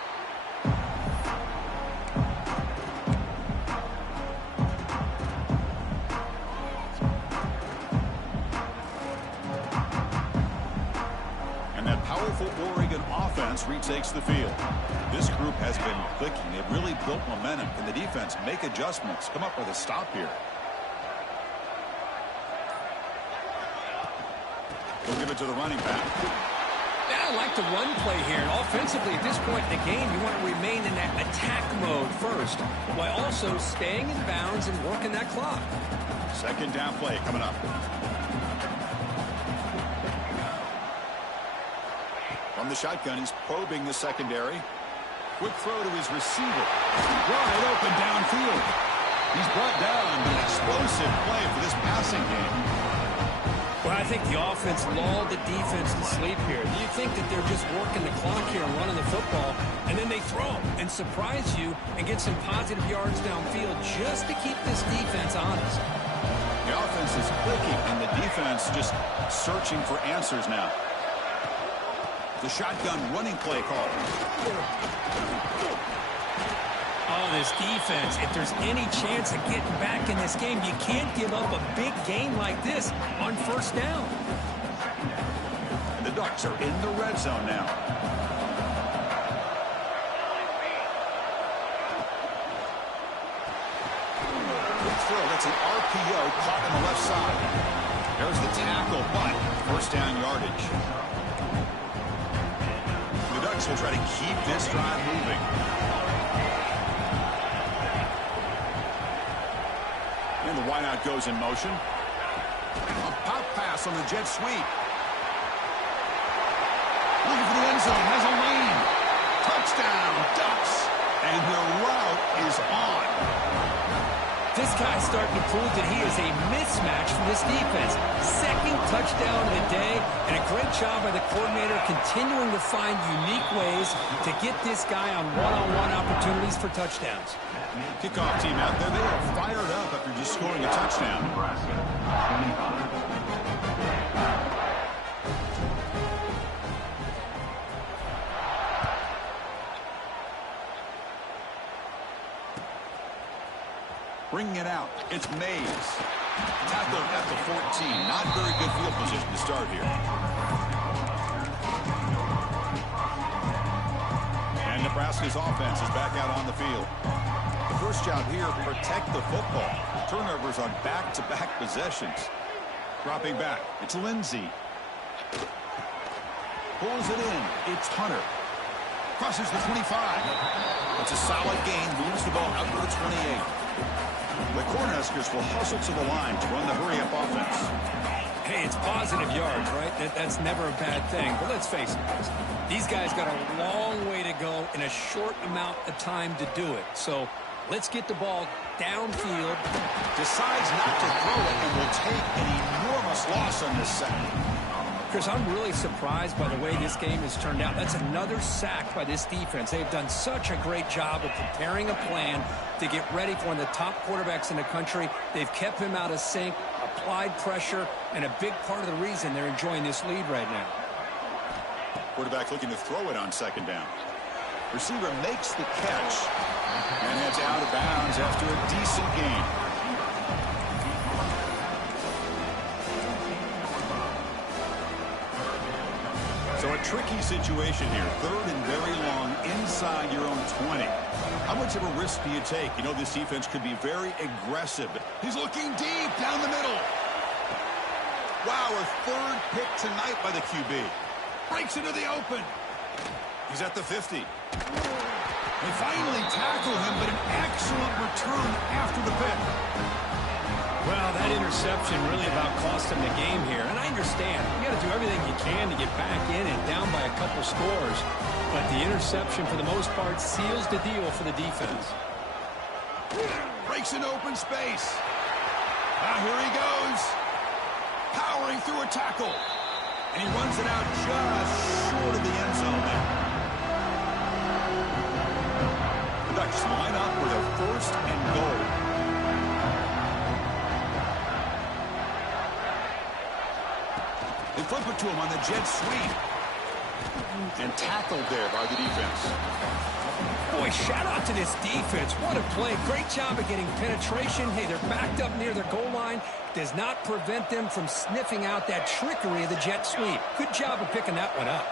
And that powerful Oregon offense retakes the field. This group has been clicking. They've really built momentum. Can the defense make adjustments? Come up with a stop here. We'll give it to the running back. Yeah, I like the run play here. And offensively, at this point in the game, you want to remain in that attack mode first, while also staying in bounds and working that clock. Second down play coming up. From the shotgun, he's probing the secondary. Quick throw to his receiver. Wide open downfield. He's brought down, but an explosive play for this passing game. Well, I think the offense lulled the defense to sleep here. You think that they're just working the clock here and running the football, and then they throw and surprise you and get some positive yards downfield just to keep this defense honest. The offense is clicking, and the defense just searching for answers now. The shotgun running play call. Oh, this defense, if there's any chance of getting back in this game, you can't give up a big game like this on first down. And the Ducks are in the red zone now. Good throw. That's an RPO caught on the left side. There's the tackle, but first down yardage. The Ducks will try to keep this drive moving. And the wideout goes in motion. A pop pass on the jet sweep. Looking for the end zone. Has a lane. Touchdown, Ducks. And their route is on. This guy's starting to prove that he is a mismatch for this defense. Second touchdown of the day, and a great job by the coordinator continuing to find unique ways to get this guy on one-on-one opportunities for touchdowns. Kickoff team out there, they are fired up after just scoring a touchdown. Bringing it out, it's Mays. Tackled at the 14. Not very good field position to start here. And Nebraska's offense is back out on the field. The first job here, protect the football. Turnovers on back-to-back possessions. Dropping back, it's Lindsey. Pulls it in, it's Hunter. Crosses the 25. It's a solid gain, moves the ball out to the 28. The Cornhuskers will hustle to the line to run the hurry-up offense. Hey, it's positive positive yards, right? That's never a bad thing. But let's face it, guys. These guys got a long way to go in a short amount of time to do it. So let's get the ball downfield. Decides not to throw it and will take an enormous loss on this sack. Chris, I'm really surprised by the way this game has turned out. That's another sack by this defense. They've done such a great job of preparing a plan to get ready for one of the top quarterbacks in the country. They've kept him out of sync, applied pressure, and a big part of the reason they're enjoying this lead right now. Quarterback looking to throw it on second down. Receiver makes the catch and heads out of bounds after a decent gain. So a tricky situation here. Third and very long inside your own 20. How much of a risk do you take? You know, this defense could be very aggressive. He's looking deep down the middle. Wow, a third pick tonight by the QB. Breaks into the open. He's at the 50. They finally tackle him, but an excellent return after the pick. Well, that interception really about cost him the game here. And I understand. You got to do everything you can to get back in and down by a couple scores. But the interception, for the most part, seals the deal for the defense. Breaks into open space. Now here he goes. Powering through a tackle. And he runs it out just short of the end zone there. The Ducks line up with a first and goal. They flip it to him on the jet sweep. And tackled there by the defense. Boy, shout out to this defense. What a play. Great job of getting penetration. Hey, they're backed up near their goal line. Does not prevent them from sniffing out that trickery of the jet sweep. Good job of picking that one up.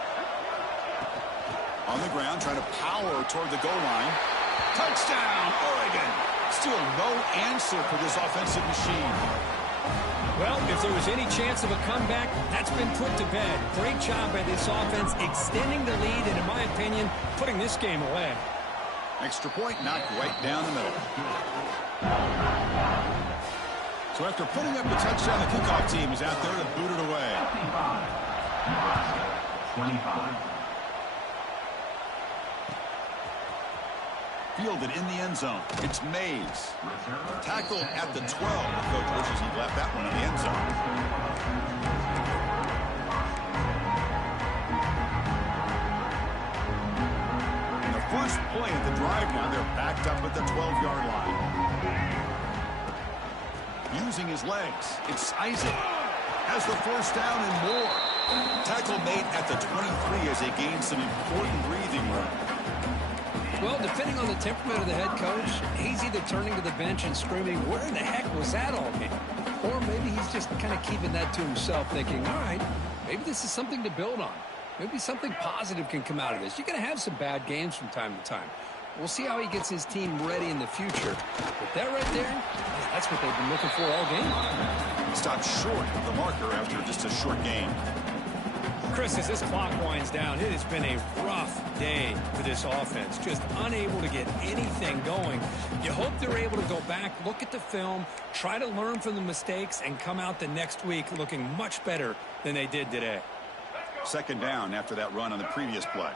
On the ground, trying to power toward the goal line. Touchdown, Oregon. Still no answer for this offensive machine. Well, if there was any chance of a comeback, that's been put to bed. Great job by this offense extending the lead and, in my opinion, putting this game away. Extra point knocked right down the middle. So after putting up the touchdown, the kickoff team is out there to boot it away. 25. Fielded in the end zone. It's Mays. Tackled at the 12. The coach wishes he left that one in the end zone. And the first play of the drive now, they're backed up at the 12-yard line. Using his legs. It's Isaac. Has the first down and more. Tackle made at the 23 as they gain some important breathing room. Well, depending on the temperament of the head coach, he's either turning to the bench and screaming, where the heck was that all game? Or maybe he's just kind of keeping that to himself, thinking, all right, maybe this is something to build on. Maybe something positive can come out of this. You're going to have some bad games from time to time. We'll see how he gets his team ready in the future. But that right there, that's what they've been looking for all game. Stopped short of the marker after just a short game. Chris, as this clock winds down, it has been a rough day for this offense. Just unable to get anything going. You hope they're able to go back, look at the film, try to learn from the mistakes, and come out the next week looking much better than they did today. Second down after that run on the previous play.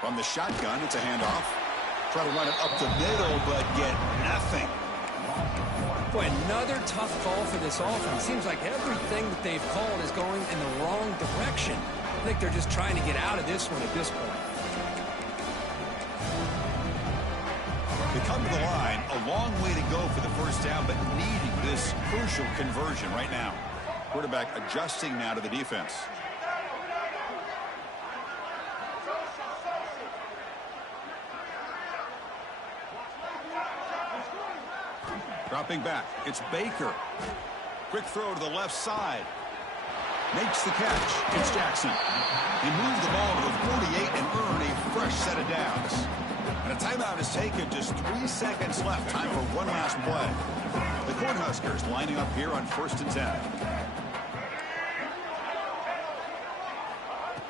From the shotgun, it's a handoff. Try to run it up the middle, but get nothing. Boy, another tough call for this offense. Seems like everything that they've called is going in the wrong direction. I think they're just trying to get out of this one at this point. They come to the line, a long way to go for the first down, but needing this crucial conversion right now. Quarterback adjusting now to the defense. Dropping back, it's Baker. Quick throw to the left side. Makes the catch. It's Jackson. He moved the ball to the 48 and earned a fresh set of downs. And a timeout is taken. Just 3 seconds left. Time for one last play. The Cornhuskers lining up here on 1st and 10.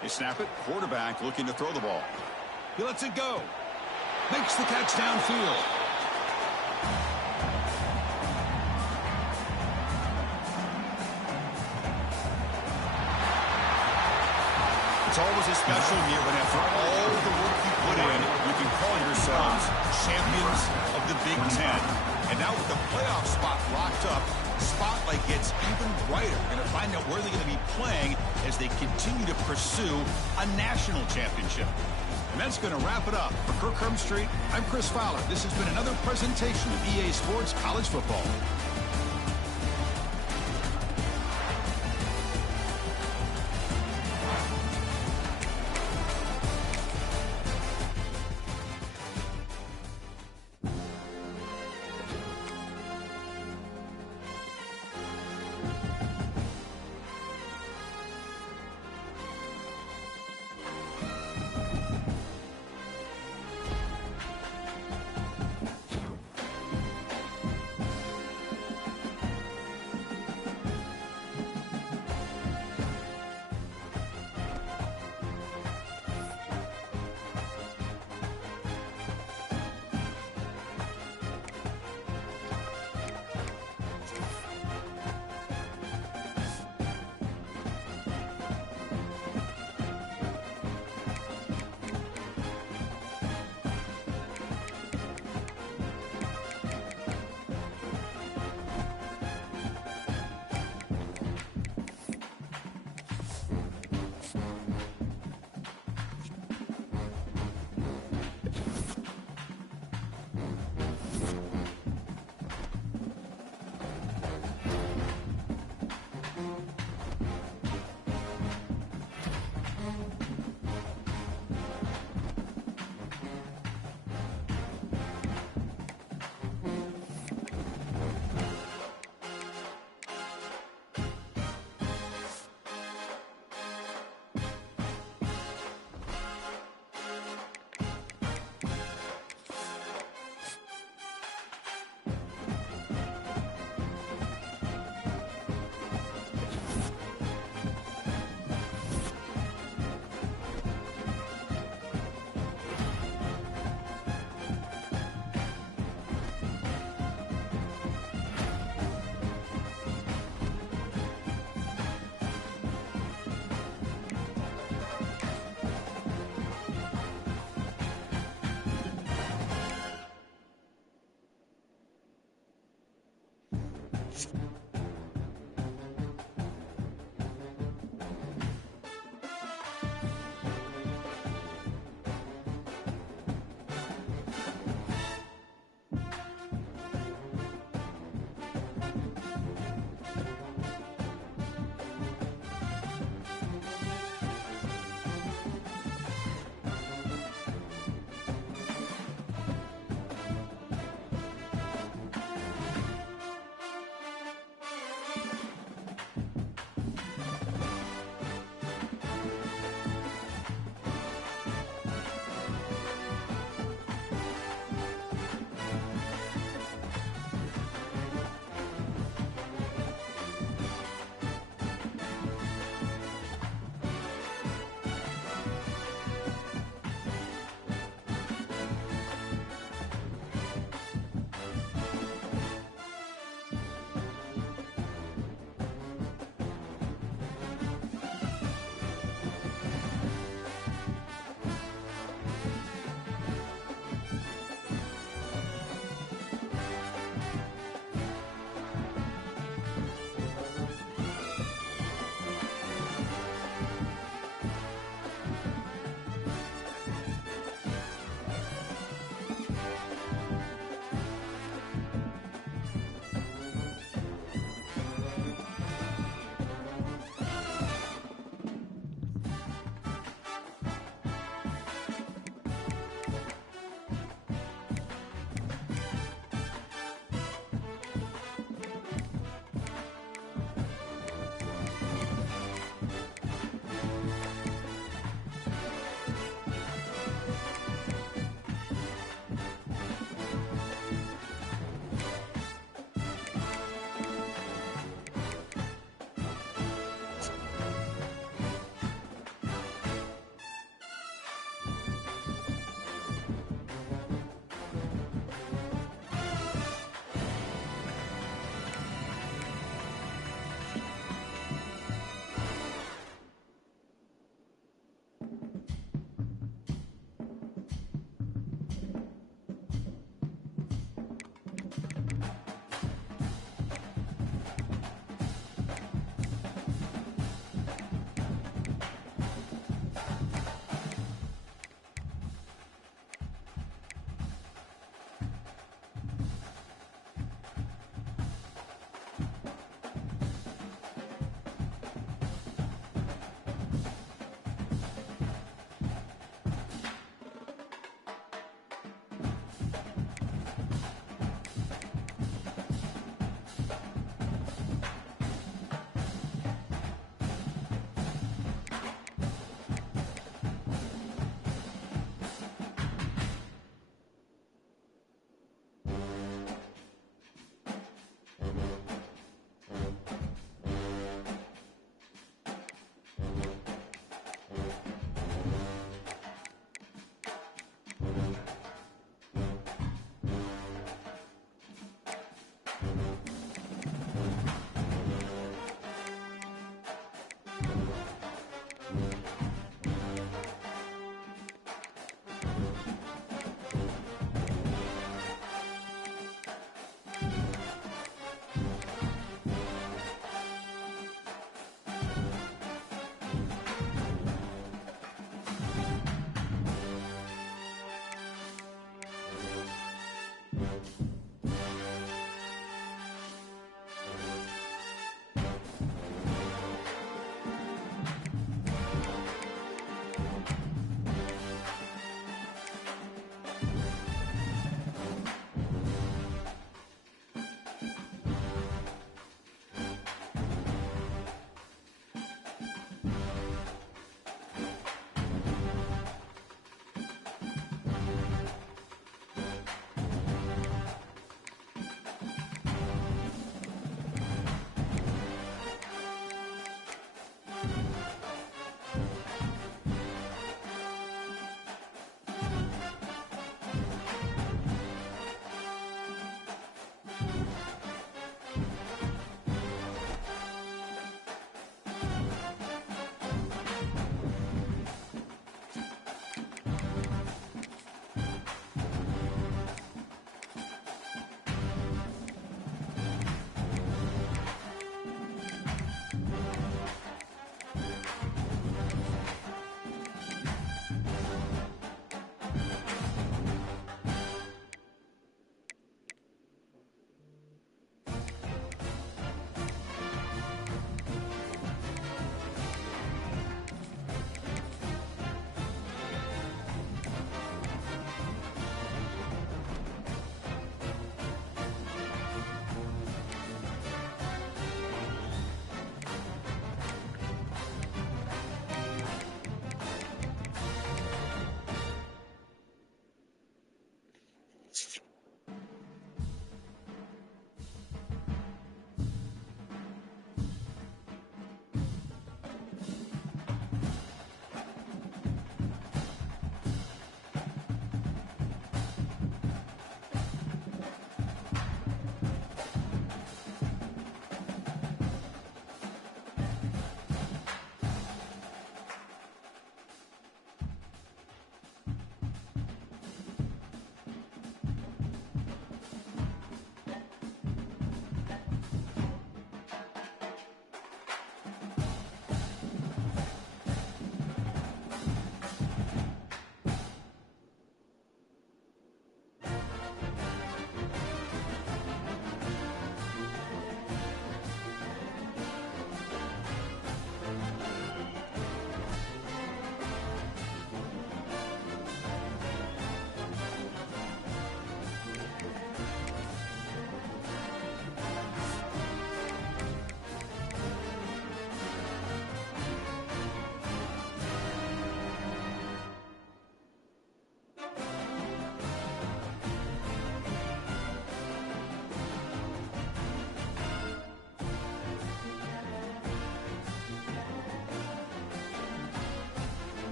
They snap it. Quarterback looking to throw the ball. He lets it go. Makes the catch downfield. It's always a special year when after all the work you put in, you can call yourselves champions of the Big Ten. And now with the playoff spot locked up, the spotlight gets even brighter. We're going to find out where they're going to be playing as they continue to pursue a national championship. And that's going to wrap it up. For Kirk Street, I'm Chris Fowler. This has been another presentation of EA Sports College Football.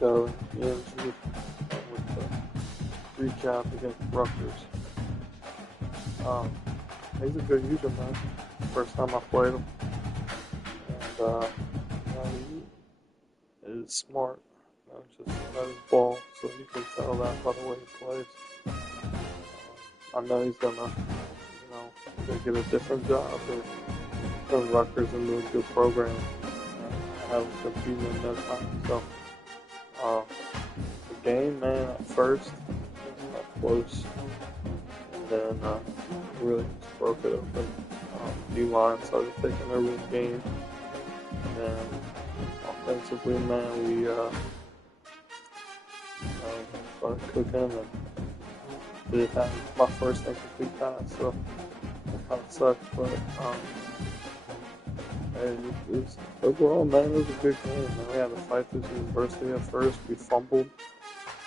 So, yeah, with the recap against Rutgers. He's a good user, man. First time I played him. And, he is smart. Just let his ball, so you can tell that by the way he plays. I know he's gonna, get a different job or turn Rutgers into a good program. I haven't competed in that time, so the game, man, at first was not close, and then really just broke it open. D-line started taking over the game, and then offensively, man, we started cooking, and did have my first incomplete pass, so that kind of sucked, but overall, man, it was a good game. Man, we had to fight through some adversity at first. We fumbled,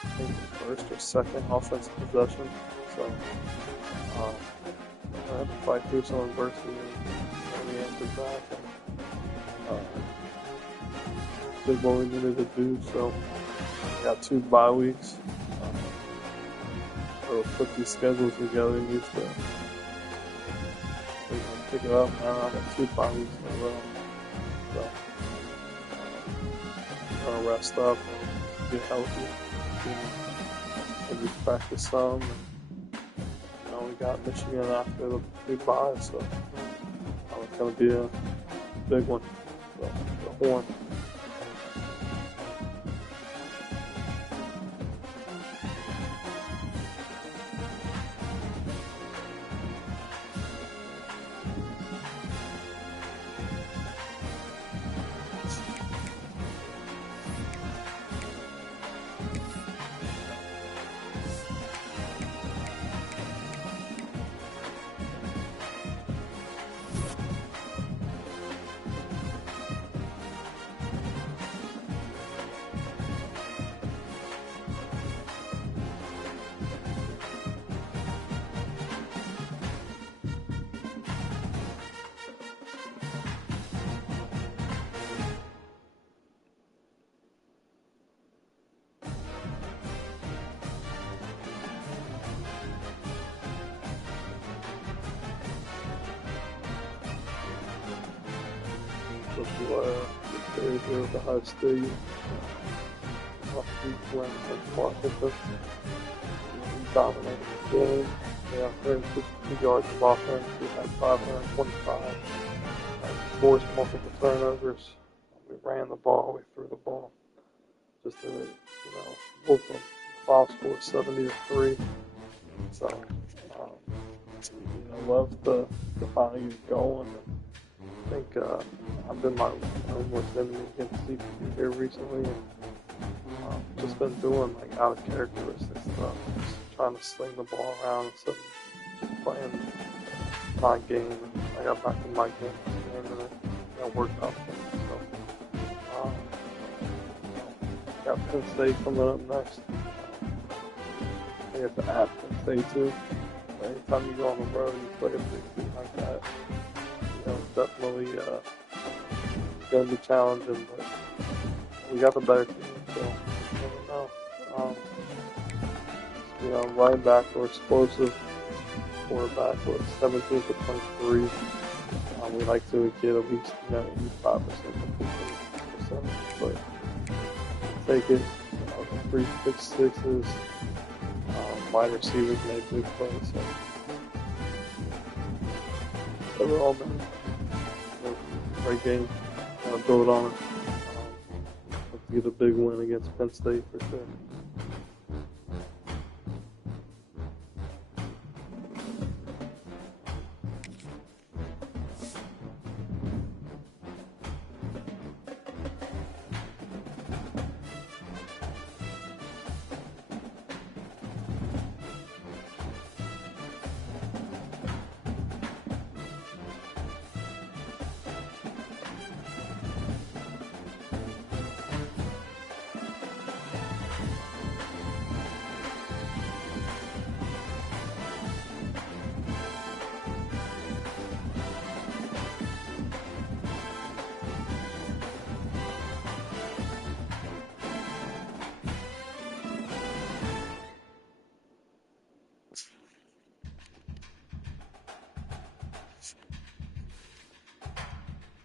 I think, the first or second offensive possession, so I had to fight through some adversity, and we answered back, and did what we needed to do. So we got 2 bye weeks. We'll put these schedules together and use to pick it up. Now I got 2 bye weeks in a row, so I'm gonna rest up and get healthy. Maybe practice some. And, we got Michigan after the 2 bye, so it's gonna be a big one. So the Horn. Here with Ohio State. Last week went against Washington. We dominated the game. They had 152 yards of offense. We had 525. Forced multiple turnovers. We ran the ball. We threw the ball. Just to, both the final score 70-3. So, I love the finally get going. I think I've been my own worst enemy against CPU here recently, and just been doing out of characteristic stuff, just trying to sling the ball around instead of just playing my game. And I got back in my game and it worked out for me. So got Penn State coming up next. I have to add Penn State too. Anytime you go on the road and you play a big team like that, definitely going to be challenging, but we got the better team, so I don't know. Running back were explosive, quarterback was 17 for 23. We like to get at least 85% completion percentage, but take it. 3 pick sixes, wide receivers made big plays, so overall, man, great game. Build on it. Let's get a big win against Penn State for sure.